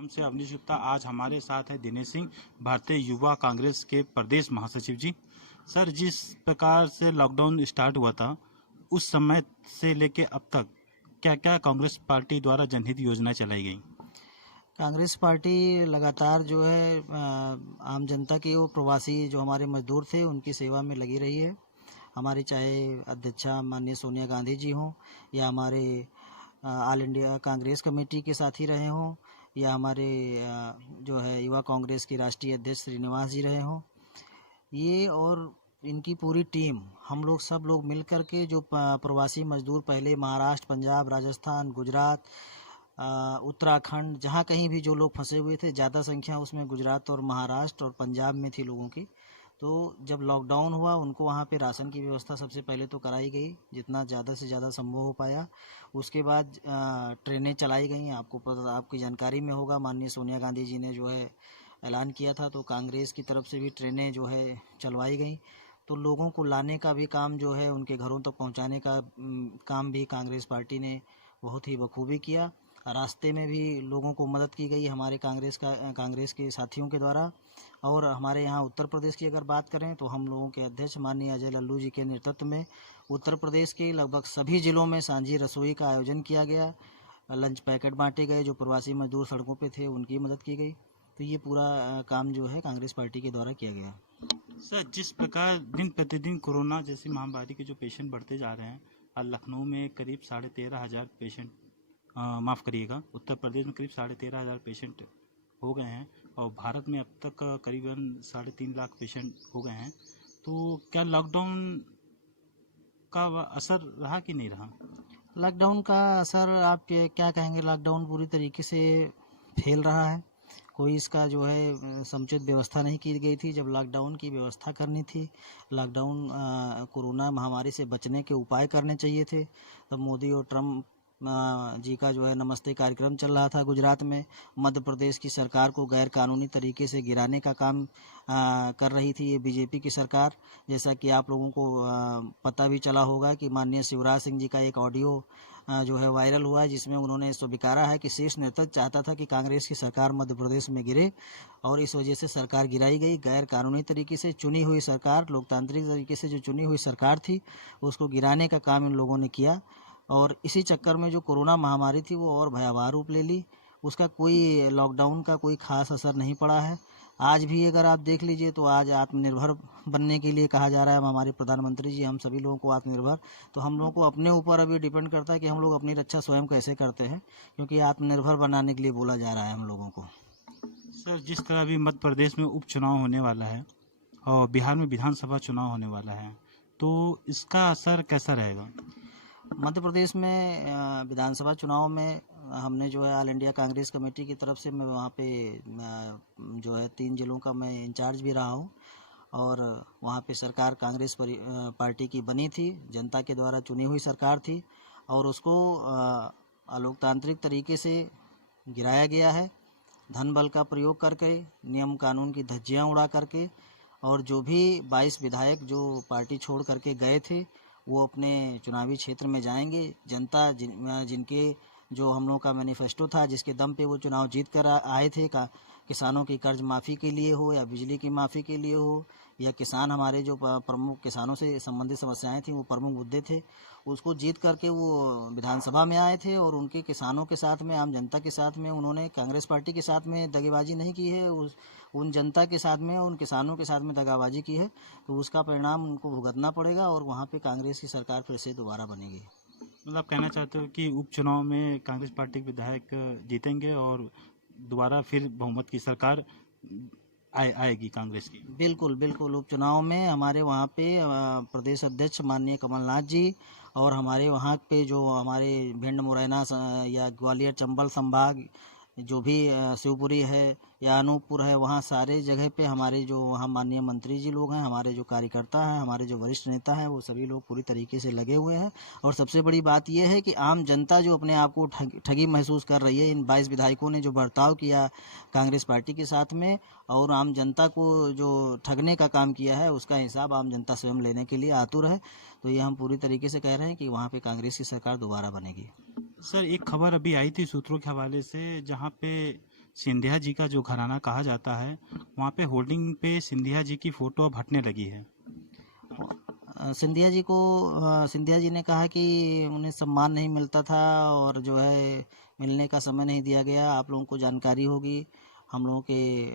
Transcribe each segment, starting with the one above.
हमसे अवनीश गुप्ता। आज हमारे साथ है दिनेश सिंह, भारतीय युवा कांग्रेस के प्रदेश महासचिव जी। सर, जिस प्रकार से लॉकडाउन स्टार्ट हुआ था उस समय से लेके अब तक क्या क्या कांग्रेस पार्टी द्वारा जनहित योजनाएं चलाई गई? कांग्रेस पार्टी लगातार जो है आम जनता के वो प्रवासी जो हमारे मजदूर थे उनकी सेवा में लगी रही है। हमारी चाहे अध्यक्षा माननीय सोनिया गांधी जी हों या हमारे ऑल इंडिया कांग्रेस कमेटी के साथी रहे हों या हमारे जो है युवा कांग्रेस के राष्ट्रीय अध्यक्ष श्रीनिवास जी रहे हों, ये और इनकी पूरी टीम हम लोग सब लोग मिल कर के जो प्रवासी मजदूर पहले महाराष्ट्र, पंजाब, राजस्थान, गुजरात, उत्तराखंड, जहाँ कहीं भी जो लोग फंसे हुए थे, ज़्यादा संख्या उसमें गुजरात और महाराष्ट्र और पंजाब में थी लोगों की। तो जब लॉकडाउन हुआ उनको वहाँ पे राशन की व्यवस्था सबसे पहले तो कराई गई, जितना ज़्यादा से ज़्यादा संभव हो पाया। उसके बाद ट्रेनें चलाई गई। आपको पता, आपकी जानकारी में होगा, माननीय सोनिया गांधी जी ने जो है ऐलान किया था, तो कांग्रेस की तरफ से भी ट्रेनें जो है चलवाई गई। तो लोगों को लाने का भी काम जो है, उनके घरों तक पहुंचाने का काम भी कांग्रेस पार्टी ने बहुत ही बखूबी किया। रास्ते में भी लोगों को मदद की गई हमारे कांग्रेस के साथियों के द्वारा। और हमारे यहाँ उत्तर प्रदेश की अगर बात करें तो हम लोगों के अध्यक्ष माननीय अजय लल्लू जी के नेतृत्व में उत्तर प्रदेश के लगभग सभी जिलों में सांझी रसोई का आयोजन किया गया। लंच पैकेट बांटे गए, जो प्रवासी मजदूर सड़कों पे थे उनकी मदद की गई। तो ये पूरा काम जो है कांग्रेस पार्टी के द्वारा किया गया। सर, जिस प्रकार दिन प्रतिदिन कोरोना जैसी महामारी के जो पेशेंट बढ़ते जा रहे हैं, लखनऊ में करीब 13,500 पेशेंट, माफ़ करिएगा, उत्तर प्रदेश में करीब 13,500 पेशेंट हो गए हैं और भारत में अब तक करीबन 3.5 लाख पेशेंट हो गए हैं। तो क्या लॉकडाउन का असर रहा कि नहीं रहा? लॉकडाउन का असर आप क्या कहेंगे, लॉकडाउन पूरी तरीके से फैल रहा है। कोई इसका जो है समुचित व्यवस्था नहीं की गई थी। जब लॉकडाउन की व्यवस्था करनी थी, लॉकडाउन कोरोना महामारी से बचने के उपाय करने चाहिए थे, तब मोदी और ट्रम्प जी का जो है नमस्ते कार्यक्रम चल रहा था गुजरात में। मध्य प्रदेश की सरकार को गैर कानूनी तरीके से गिराने का काम कर रही थी ये बीजेपी की सरकार। जैसा कि आप लोगों को पता भी चला होगा कि माननीय शिवराज सिंह जी का एक ऑडियो जो है वायरल हुआ है, जिसमें उन्होंने स्वीकारा है कि शीर्ष नेतृत्व चाहता था कि कांग्रेस की सरकार मध्य प्रदेश में गिरे और इस वजह से सरकार गिराई गई। गैर कानूनी तरीके से चुनी हुई सरकार, लोकतांत्रिक तरीके से जो चुनी हुई सरकार थी, उसको गिराने का काम इन लोगों ने किया। और इसी चक्कर में जो कोरोना महामारी थी वो और भयावह रूप ले ली। उसका कोई लॉकडाउन का कोई खास असर नहीं पड़ा है। आज भी अगर आप देख लीजिए तो आज आत्मनिर्भर बनने के लिए कहा जा रहा है हमारे प्रधानमंत्री जी, हम सभी लोगों को आत्मनिर्भर। तो हम लोगों को अपने ऊपर अभी डिपेंड करता है कि हम लोग अपनी रक्षा स्वयं कैसे करते हैं, क्योंकि आत्मनिर्भर बनाने के लिए बोला जा रहा है हम लोगों को। सर, जिस तरह अभी मध्य प्रदेश में उपचुनाव होने वाला है और बिहार में विधानसभा चुनाव होने वाला है, तो इसका असर कैसा रहेगा? मध्य प्रदेश में विधानसभा चुनाव में हमने जो है ऑल इंडिया कांग्रेस कमेटी की तरफ से मैं वहाँ पे जो है 3 जिलों का मैं इंचार्ज भी रहा हूँ। और वहाँ पे सरकार कांग्रेस पार्टी की बनी थी, जनता के द्वारा चुनी हुई सरकार थी और उसको अलोकतांत्रिक तरीके से गिराया गया है, धन बल का प्रयोग करके, नियम कानून की धज्जियाँ उड़ा करके। और जो भी 22 विधायक जो पार्टी छोड़ करके गए थे वो अपने चुनावी क्षेत्र में जाएंगे। जनता जिनके जो हम लोगों का मैनिफेस्टो था, जिसके दम पे वो चुनाव जीत कर आए थे, किसानों की कर्ज माफ़ी के लिए हो या बिजली की माफ़ी के लिए हो या किसान, हमारे जो प्रमुख किसानों से संबंधित समस्याएं थी, वो प्रमुख मुद्दे थे, उसको जीत करके वो विधानसभा में आए थे। और उनके किसानों के साथ में, आम जनता के साथ में उन्होंने कांग्रेस पार्टी के साथ में दगेबाजी नहीं की है, उन जनता के साथ में, उन किसानों के साथ में दगाबाजी की है। तो उसका परिणाम उनको भुगतना पड़ेगा और वहाँ पे कांग्रेस की सरकार फिर से दोबारा बनेगी। मतलब आप कहना चाहते हो कि उपचुनाव में कांग्रेस पार्टी के विधायक जीतेंगे और दोबारा फिर बहुमत की सरकार आएगी कांग्रेस की? बिल्कुल बिल्कुल। उपचुनाव में हमारे वहाँ पे प्रदेश अध्यक्ष माननीय कमलनाथ जी और हमारे वहाँ पे जो हमारे भिंड, मुरैना या ग्वालियर, चंबल संभाग, जो भी शिवपुरी है या अनूपपुर है, वहाँ सारे जगह पे हमारे जो वहाँ माननीय मंत्री जी लोग हैं, हमारे जो कार्यकर्ता हैं, हमारे जो वरिष्ठ नेता हैं, वो सभी लोग पूरी तरीके से लगे हुए हैं। और सबसे बड़ी बात यह है कि आम जनता जो अपने आप को ठगी महसूस कर रही है, इन 22 विधायकों ने जो बर्ताव किया कांग्रेस पार्टी के साथ में और आम जनता को जो ठगने का काम किया है, उसका हिसाब आम जनता स्वयं लेने के लिए आतुर है। तो ये हम पूरी तरीके से कह रहे हैं कि वहाँ पे कांग्रेस की सरकार दोबारा बनेगी। सर, एक खबर अभी आई थी सूत्रों के हवाले से, जहाँ पे सिंधिया जी का जो घराना कहा जाता है, वहाँ पे होर्डिंग पे सिंधिया जी की फ़ोटो अब हटने लगी है। सिंधिया जी ने कहा कि उन्हें सम्मान नहीं मिलता था और जो है मिलने का समय नहीं दिया गया। आप लोगों को जानकारी होगी, हम लोगों के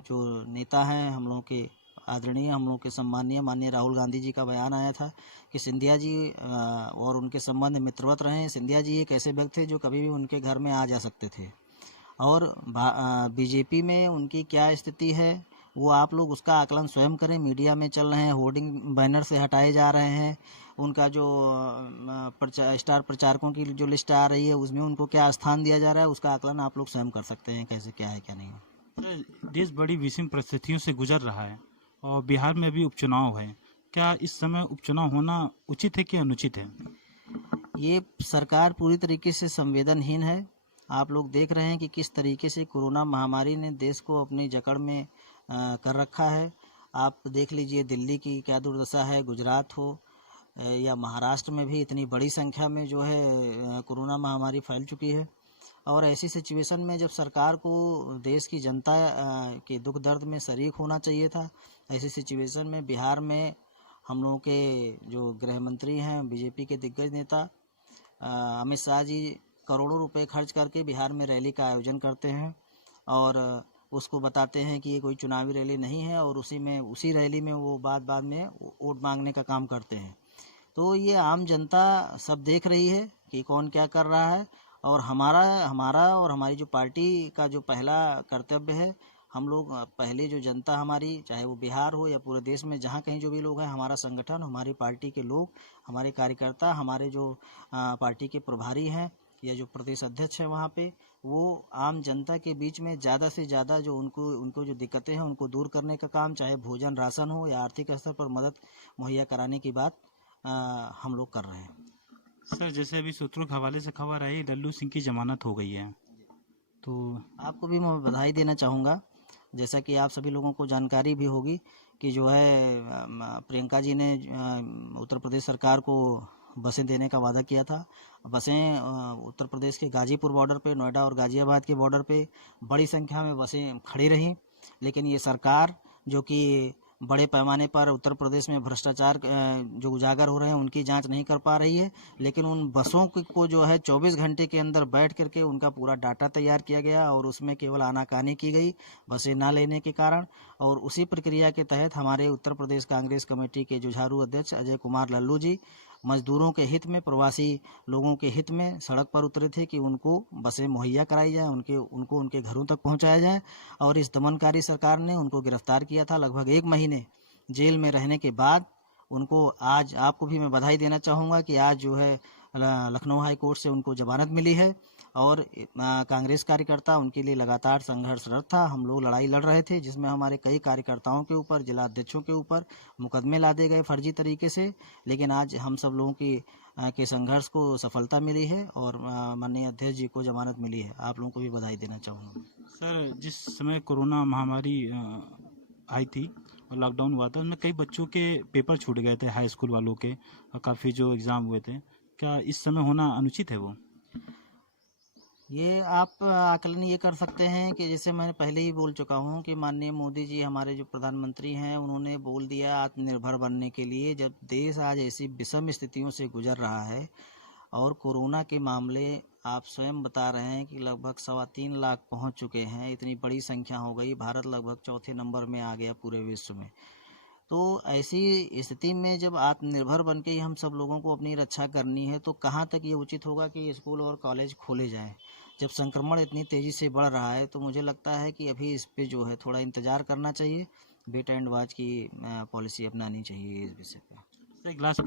जो नेता हैं, हम लोगों के आदरणीय, हम लोगों के सम्मानीय माननीय राहुल गांधी जी का बयान आया था कि सिंधिया जी और उनके संबंध मित्रवत रहे। सिंधिया जी एक ऐसे व्यक्ति थे जो कभी भी उनके घर में आ जा सकते थे। और बीजेपी में उनकी क्या स्थिति है वो आप लोग उसका आकलन स्वयं करें। मीडिया में चल रहे हैं, होर्डिंग बैनर से हटाए जा रहे हैं, उनका जो स्टार प्रचारकों की जो लिस्ट आ रही है उसमें उनको क्या स्थान दिया जा रहा है, उसका आकलन आप लोग स्वयं कर सकते हैं, कैसे क्या है क्या नहीं है। सर, देश बड़ी विषम परिस्थितियों से गुजर रहा है और बिहार में भी उपचुनाव है। क्या इस समय उपचुनाव होना उचित है कि अनुचित है? ये सरकार पूरी तरीके से संवेदनहीन है। आप लोग देख रहे हैं कि किस तरीके से कोरोना महामारी ने देश को अपनी जकड़ में कर रखा है। आप देख लीजिए दिल्ली की क्या दुर्दशा है, गुजरात हो या महाराष्ट्र में भी इतनी बड़ी संख्या में जो है कोरोना महामारी फैल चुकी है। और ऐसी सिचुएशन में जब सरकार को देश की जनता के दुख दर्द में शरीक होना चाहिए था, ऐसी सिचुएशन में बिहार में हम लोगों के जो गृह मंत्री हैं, बीजेपी के दिग्गज नेता अमित शाह जी करोड़ों रुपए खर्च करके बिहार में रैली का आयोजन करते हैं और उसको बताते हैं कि ये कोई चुनावी रैली नहीं है और उसी रैली में वो बाद में वोट मांगने का काम करते हैं। तो ये आम जनता सब देख रही है कि कौन क्या कर रहा है और हमारा और हमारी जो पार्टी का जो पहला कर्तव्य है, हम लोग पहले जो जनता हमारी, चाहे वो बिहार हो या पूरे देश में जहाँ कहीं जो भी लोग हैं, हमारा संगठन, हमारी पार्टी के लोग, हमारे कार्यकर्ता, हमारे जो पार्टी के प्रभारी हैं या जो प्रदेश अध्यक्ष हैं वहाँ पे, वो आम जनता के बीच में ज़्यादा से ज़्यादा जो उनको जो दिक्कतें हैं उनको दूर करने का काम, चाहे भोजन राशन हो या आर्थिक स्तर पर मदद मुहैया कराने की बात हम लोग कर रहे हैं। सर, जैसे अभी सूत्रों के हवाले से खबर आई, लल्लू सिंह की जमानत हो गई है, तो आपको भी मैं बधाई देना चाहूँगा। जैसा कि आप सभी लोगों को जानकारी भी होगी कि जो है प्रियंका जी ने उत्तर प्रदेश सरकार को बसें देने का वादा किया था। बसें उत्तर प्रदेश के गाजीपुर बॉर्डर पे, नोएडा और गाजियाबाद के बॉर्डर पे बड़ी संख्या में बसें खड़ी रहीं, लेकिन ये सरकार जो कि बड़े पैमाने पर उत्तर प्रदेश में भ्रष्टाचार जो उजागर हो रहे हैं उनकी जांच नहीं कर पा रही है, लेकिन उन बसों को जो है 24 घंटे के अंदर बैठ करके उनका पूरा डाटा तैयार किया गया और उसमें केवल आनाकानी की गई बसें ना लेने के कारण। और उसी प्रक्रिया के तहत हमारे उत्तर प्रदेश कांग्रेस कमेटी के जुझारू अध्यक्ष अजय कुमार लल्लू जी मजदूरों के हित में, प्रवासी लोगों के हित में सड़क पर उतरे थे कि उनको बसें मुहैया कराई जाए, उनको उनके घरों तक पहुंचाया जाए। और इस दमनकारी सरकार ने उनको गिरफ्तार किया था। लगभग 1 महीने जेल में रहने के बाद उनको आज, आपको भी मैं बधाई देना चाहूँगा कि आज जो है लखनऊ हाई कोर्ट से उनको जमानत मिली है। और कांग्रेस कार्यकर्ता उनके लिए लगातार संघर्षरत था। हम लोग लड़ाई लड़ रहे थे जिसमें हमारे कई कार्यकर्ताओं के ऊपर, जिला अध्यक्षों के ऊपर मुकदमे लादे गए फर्जी तरीके से, लेकिन आज हम सब लोगों के संघर्ष को सफलता मिली है और माननीय अध्यक्ष जी को जमानत मिली है। आप लोगों को भी बधाई देना चाहूँगा। सर, जिस समय कोरोना महामारी आई थी और लॉकडाउन हुआ था, उसमें कई बच्चों के पेपर छूट गए थे, हाई स्कूल वालों के, और काफ़ी जो एग्ज़ाम हुए थे। क्या इस समय होना अनुचित है वो? ये आप आकलन ये कर सकते हैं कि जैसे मैंने पहले ही बोल चुका हूँ कि माननीय मोदी जी हमारे जो प्रधानमंत्री हैं उन्होंने बोल दिया आत्मनिर्भर बनने के लिए। जब देश आज ऐसी विषम स्थितियों से गुजर रहा है और कोरोना के मामले आप स्वयं बता रहे हैं कि लगभग 3.25 लाख पहुंच चुके हैं, इतनी बड़ी संख्या हो गई, भारत लगभग चौथे नंबर में आ गया पूरे विश्व में। तो ऐसी स्थिति में जब आत्मनिर्भर बन के ही हम सब लोगों को अपनी रक्षा करनी है तो कहाँ तक ये उचित होगा कि स्कूल और कॉलेज खोले जाएं। जब संक्रमण इतनी तेज़ी से बढ़ रहा है तो मुझे लगता है कि अभी इस पे जो है थोड़ा इंतज़ार करना चाहिए, वेट एंड वॉच की पॉलिसी अपनानी चाहिए इस विषय पे। Sir, glass